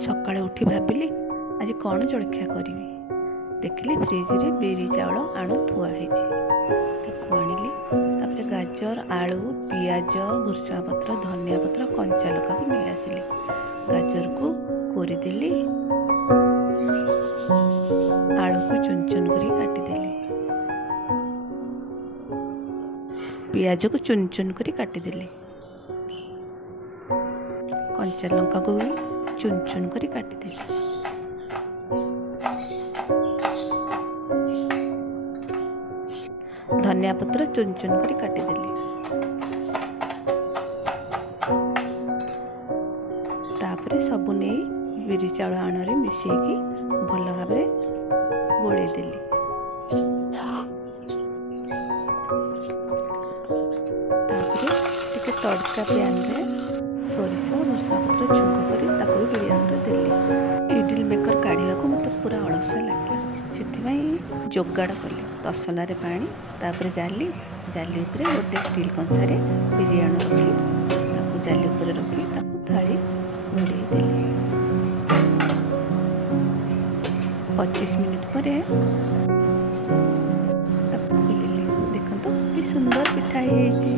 सकाळे उठी भाविली आज कौन जलखिया करी देखिली फ्रिज रे बिरी चाउल आणु थुआ आनिली गाजर आलू पियाज भुर्संगा पत्र धनिया पत्र कंचा लका को नहीं आसिली गाजर को कोरीदेली आलू को चुन चुन करी काटिदेली पियाज को चुन चुन करी काटिदेली कंचा लंका को भी चुन चुन करी काटिदेली धनिया पत्र चुन चुन करी काटिदेली तापरे सबु नहीं बिरी चाउल आणरे मिसेकी भल भाव गोड़े देली टिके तड़का पैन में सोरिष भुर्संगा पत्र छुंक कर बिरयानी देली इडली मेकर काढ़ा को मत पूरा अलस लगे से जोगाड़ कली तसला पानी तापर जाली जाली उपरे गोटे स्टील कंसारे बिरयानी रखी जाली उपरे रखी थाली घोड़े देली 25 मिनिट पर खोलिली देखो कि सुंदर पिठा है।